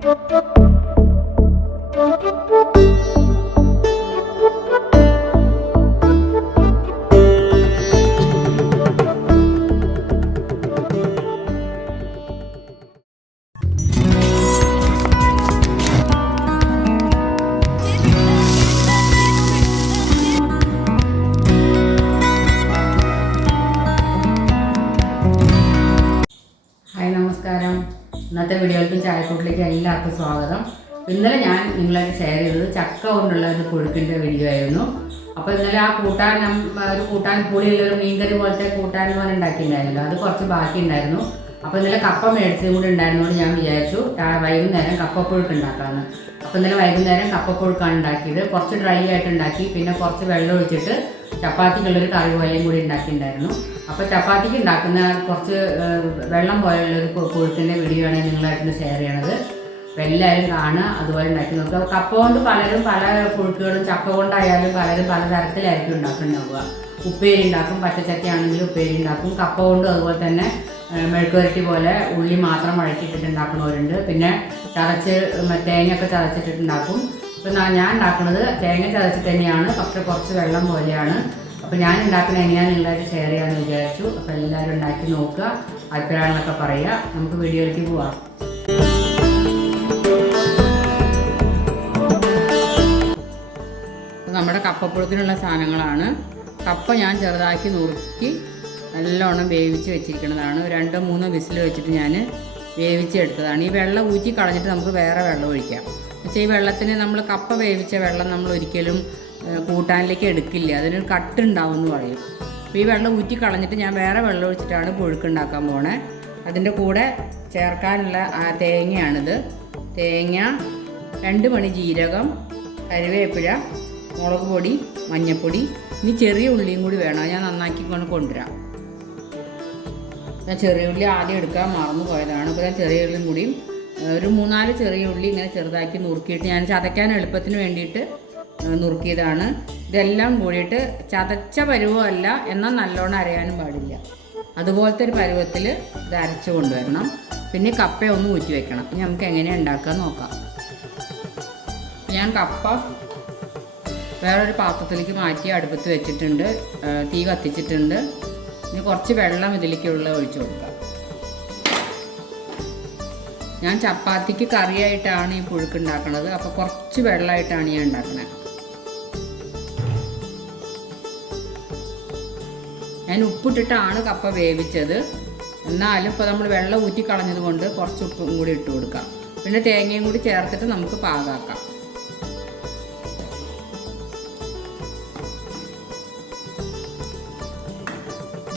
Thank you. ഇന്നത്തെ വീഡിയോയിലേക്കും ചായക്കൂട്ടിലേക്ക് എല്ലാവർക്കും സ്വാഗതം. ഇന്നലെ ഞാൻ നിങ്ങളായിട്ട് ഷെയർ ചെയ്തത് ചക്ക കൊണ്ടുള്ള ഒരു പുഴുക്കിന്റെ വീഡിയോ ആയിരുന്നു. അപ്പോൾ ഇന്നലെ ആ കൂട്ടാൻ ഒരു കൂട്ടാൻ പുളിയുള്ള ഒരു മീൻകറി പോലത്തെ കൂട്ടാൻ പോലെ ഉണ്ടാക്കിയിട്ടുണ്ടായിരുന്നല്ലോ. അത് കുറച്ച് ബാക്കി ഉണ്ടായിരുന്നു. അപ്പോൾ ഇന്നലെ കപ്പ മേടിച്ചതും കൂടി ഉണ്ടായിരുന്നതുകൊണ്ട് ഞാൻ വിചാരിച്ചു വൈകുന്നേരം വൈകുന്നേരം കപ്പപ്പുഴുക്ക് ഉണ്ടാക്കാമെന്ന് അപ്പോൾ ഇന്നലെ വൈകുന്നേരം കപ്പക്കൊഴുക്കാണ് ഉണ്ടാക്കിയത്. കുറച്ച് ഡ്രൈ ആയിട്ട് ഉണ്ടാക്കി പിന്നെ കുറച്ച് വെള്ളം ഒഴിച്ചിട്ട് ചപ്പാത്തിക്കുള്ളൊരു കറി പോലെയും കൂടി ഉണ്ടാക്കിയിട്ടുണ്ടായിരുന്നു. അപ്പോൾ ചപ്പാത്തിക്ക് ഉണ്ടാക്കുന്ന കുറച്ച് വെള്ളം പോലെയുള്ളൊരു പു- വീഡിയോ ആണ് നിങ്ങളായിട്ട് ഷെയർ ചെയ്യണത്. അപ്പോൾ എല്ലാവരും കാണുക അതുപോലെ ഉണ്ടാക്കി നോക്കുക. കപ്പ കൊണ്ട് പലരും പല പുഴുക്കുകളും ചക്ക കൊണ്ടായാലും പലരും പല തരത്തിലായിരിക്കും ഉണ്ടാക്കുന്നുണ്ടാവുക ഉപ്പേരി ഉണ്ടാക്കും പച്ചച്ചക്കയാണെങ്കിലും ഉപ്പേരി ഉണ്ടാക്കും. കപ്പ കൊണ്ടും അതുപോലെ തന്നെ മെഴുക്കുവരട്ടി പോലെ ഉള്ളി മാത്രം വഴറ്റിയിട്ടിട്ട് ഉണ്ടാക്കുന്നവരുണ്ട് പിന്നെ ചതച്ച് തേങ്ങയൊക്കെ ചതച്ചിട്ടിട്ട് ഉണ്ടാക്കും ഇപ്പം ഞാൻ ഉണ്ടാക്കുന്നത് തേങ്ങ ചതച്ചിട്ട് തന്നെയാണ്. പക്ഷെ കുറച്ച് വെള്ളം പോലെയാണ്. അപ്പോൾ ഞാൻ ഉണ്ടാക്കുന്നത് എങ്ങനെയാണ് നിങ്ങളായിട്ട് ഷെയർ ചെയ്യാമെന്ന് വിചാരിച്ചു. അപ്പോൾ എല്ലാവരും ഉണ്ടാക്കി നോക്കുക. അഭിപ്രായങ്ങളൊക്കെ പറയുക. നമുക്ക് വീഡിയോയിലേക്ക് പോവാം. നമ്മുടെ കപ്പപ്പുഴത്തിനുള്ള സാധനങ്ങളാണ്. കപ്പ ഞാൻ ചെറുതാക്കി നുറുക്കി നല്ലോണം വേവിച്ച് വെച്ചിരിക്കുന്നതാണ്. രണ്ടോ മൂന്നോ വിസിൽ വെച്ചിട്ട് ഞാൻ വേവിച്ചെടുത്തതാണ്. ഈ വെള്ളം ഊറ്റി കളഞ്ഞിട്ട് നമുക്ക് വേറെ വെള്ളം ഒഴിക്കാം. പക്ഷേ ഈ വെള്ളത്തിന് നമ്മൾ കപ്പ വേവിച്ച വെള്ളം നമ്മൾ ഒരിക്കലും കൂട്ടാനിലേക്ക് എടുക്കില്ല. അതിനൊരു കട്ടുണ്ടാവും എന്ന് പറയും. അപ്പോൾ ഈ വെള്ളം ഊറ്റി കളഞ്ഞിട്ട് ഞാൻ വേറെ വെള്ളം ഒഴിച്ചിട്ടാണ് പുഴുക്കുണ്ടാക്കാൻ പോണേ. അതിന്റെ കൂടെ ചേർക്കാനുള്ള ആ തേങ്ങയാണിത്. തേങ്ങ രണ്ട് മണി ജീരകം കരുവേപ്പില മുളക് പൊടി മഞ്ഞൾപ്പൊടി ഇനി ചെറിയ ഉള്ളിയും കൂടി വേണം. ഞാൻ നന്നാക്കി കൊണ്ട് കൊണ്ടുവരാം. ഞാൻ ചെറിയ ഉള്ളി ആദ്യം എടുക്കാൻ മറന്നു പോയതാണ്. അപ്പോൾ ഞാൻ ചെറിയ ഉള്ളിയും കൂടിയും ഒരു മൂന്നാൽ ചെറിയ ഉള്ളി ഇങ്ങനെ ചെറുതാക്കി നുറുക്കിയിട്ട് ഞാൻ ചതയ്ക്കാൻ എളുപ്പത്തിന് വേണ്ടിയിട്ട് നുറുക്കിയതാണ്. ഇതെല്ലാം കൂടിയിട്ട് ചതച്ച പരുവമല്ല എന്നാൽ നല്ലോണം അരയാനും പാടില്ല. അതുപോലത്തെ ഒരു പരുവത്തിൽ ഇത് അരച്ച് കൊണ്ടുവരണം. പിന്നെ കപ്പ ഒന്ന് ഊറ്റി വെക്കണം. ഇനി നമുക്ക് എങ്ങനെയാണ് ഉണ്ടാക്കാൻ നോക്കാം. ഞാൻ കപ്പ വേറൊരു പാത്രത്തിലേക്ക് മാറ്റി അടുപ്പത്ത് വെച്ചിട്ടുണ്ട്. തീ കത്തിച്ചിട്ടുണ്ട്. ഇനി കുറച്ച് വെള്ളം ഇതിലേക്കുള്ള ഒഴിച്ചു കൊടുക്കാം. ഞാൻ ചപ്പാത്തിക്ക് കറിയായിട്ടാണ് ഈ പുഴുക്ക് ഉണ്ടാക്കുന്നത് അപ്പോൾ കുറച്ച് വെള്ളമായിട്ടാണ് ഞാൻ ഉണ്ടാക്കുന്നത് ഞാൻ ഉപ്പിട്ടിട്ടാണ് കപ്പ വേവിച്ചത്. എന്നാലും ഇപ്പോൾ നമ്മൾ വെള്ളം ഊറ്റി കളഞ്ഞത് കൊണ്ട് കുറച്ച് ഉപ്പും കൂടി ഇട്ട് കൊടുക്കാം. പിന്നെ തേങ്ങയും കൂടി ചേർത്തിട്ട് നമുക്ക് പാകാക്കാം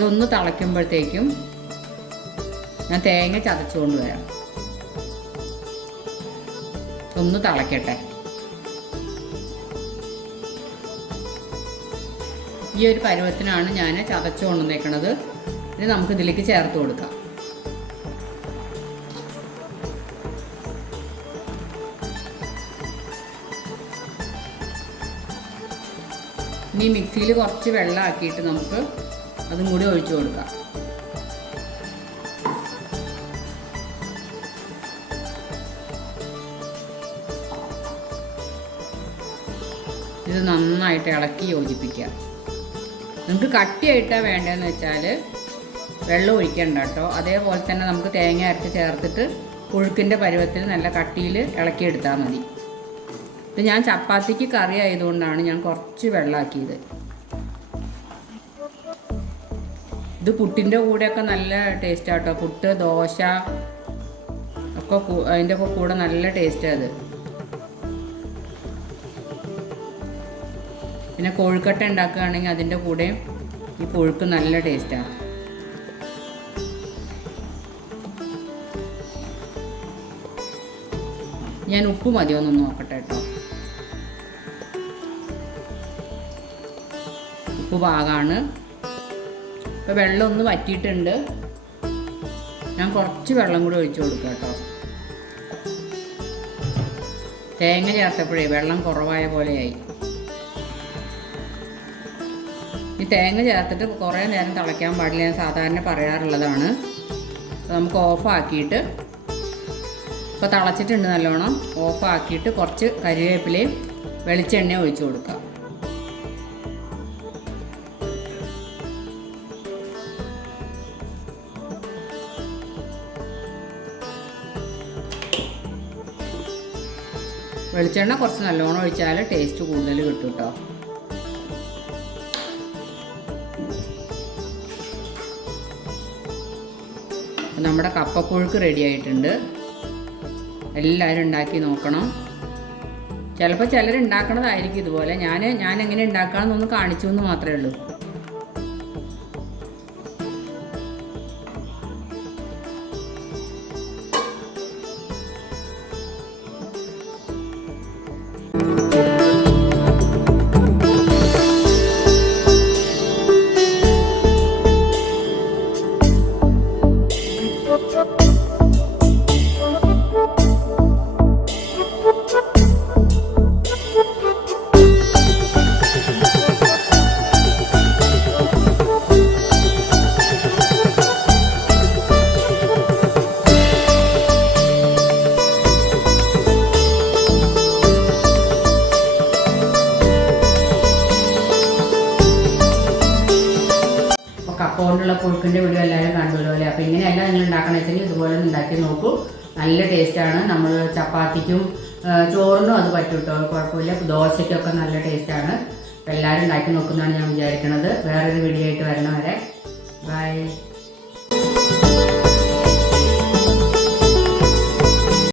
ഇതൊന്ന് തിളയ്ക്കുമ്പോഴത്തേക്കും ഞാൻ തേങ്ങ ചതച്ചുകൊണ്ട് വരാം. ഒന്ന് തിളയ്ക്കട്ടെ. ഈ ഒരു പരുവത്തിനാണ് ഞാൻ ചതച്ചു കൊണ്ടുവന്നേക്കണത് ഇനി നമുക്ക് ഇതിലേക്ക് ചേർത്ത് കൊടുക്കാം. ഇനി മിക്സിയിൽ കുറച്ച് വെള്ളം ആക്കിയിട്ട് നമുക്ക് അതും കൂടി ഒഴിച്ചു കൊടുക്കാം. ഇത് നന്നായിട്ട് ഇളക്കി യോജിപ്പിക്കുക. നിങ്ങൾക്ക് കട്ടിയായിട്ടാണ് വേണ്ടതെന്ന് വെച്ചാൽ വെള്ളം ഒഴിക്കണ്ട കേട്ടോ. അതേപോലെ തന്നെ നമുക്ക് തേങ്ങ അരച്ച് ചേർത്തിട്ട് പുഴുക്കിന്റെ പരുവത്തിൽ നല്ല കട്ടിയിൽ ഇളക്കിയെടുത്താൽ മതി. ഇത് ഞാൻ ചപ്പാത്തിക്ക് കറി ആയതുകൊണ്ടാണ് ഞാൻ കുറച്ച് വെള്ളമാക്കിയത്. ഇത് പുട്ടിന്റെ കൂടെയൊക്കെ നല്ല ടേസ്റ്റ് ആട്ടോ പുട്ട് ദോശ ഒക്കെ അതിന്റെ ഒക്കെ കൂടെ നല്ല ടേസ്റ്റാണ് അത് പിന്നെ കോഴിക്കട്ട ഉണ്ടാക്കുകയാണെങ്കിൽ അതിന്റെ കൂടെ ഈ കൊഴുക്ക് നല്ല ടേസ്റ്റാണ് ഞാൻ ഉപ്പ് മതിയോ ഒന്ന് നോക്കട്ടെ കേട്ടോ ഉപ്പ് പാകമാണ് ഇപ്പോൾ വെള്ളം ഒന്ന് വറ്റിയിട്ടുണ്ട്. ഞാൻ കുറച്ച് വെള്ളം കൂടി ഒഴിച്ചു കൊടുക്കാം കേട്ടോ. തേങ്ങ ചേർത്തപ്പോഴേ വെള്ളം കുറവായ പോലെയായി. ഈ തേങ്ങ ചേർത്തിട്ട് കുറേ നേരം തിളയ്ക്കാൻ പാടില്ല ഞാൻ സാധാരണ പറയാറുള്ളതാണ്. അപ്പോൾ നമുക്ക് ഓഫാക്കിയിട്ട് ഇപ്പോൾ തിളച്ചിട്ടുണ്ട് നല്ലോണം. ഓഫാക്കിയിട്ട് കുറച്ച് കരിവേപ്പിലയും വെളിച്ചെണ്ണ ഒഴിച്ചു കൊടുക്കാം. വെളിച്ചെണ്ണ കുറച്ച് നല്ലോണം ഒഴിച്ചാൽ ടേസ്റ്റ് കൂടുതൽ കിട്ടും കേട്ടോ നമ്മുടെ കപ്പപ്പുഴുക്ക് റെഡി ആയിട്ടുണ്ട്. എല്ലാവരും ഉണ്ടാക്കി നോക്കണം. ചിലപ്പോൾ ചിലർ ഉണ്ടാക്കണതായിരിക്കും ഇതുപോലെ. ഞാൻ ഞാൻ എങ്ങനെ ഉണ്ടാക്കണം എന്നൊന്ന് കാണിച്ചു എന്ന് മാത്രമേ ഉള്ളൂ. കൊണ്ടുള്ള പുഴുക്കിന്റെ വീഡിയോ എല്ലാവരും കണ്ടുവല്ലോ അല്ലേ? അപ്പോൾ ഇങ്ങനെയല്ല നിങ്ങൾ ഉണ്ടാക്കണമെങ്കിൽ ഇതുപോലെ ഉണ്ടാക്കി നോക്കൂ. നല്ല ടേസ്റ്റാണ് നമ്മൾ ചപ്പാത്തിക്കും ചോറിനും അത് പറ്റും കേട്ടോ കുഴപ്പമില്ല. ദോശയ്ക്കൊക്കെ നല്ല ടേസ്റ്റാണ് എല്ലാവരും ഉണ്ടാക്കി നോക്കുന്നതാണ് ഞാൻ വിചാരിക്കുന്നത് വേറൊരു വീഡിയോ ആയിട്ട് വരണ വരെ ബൈ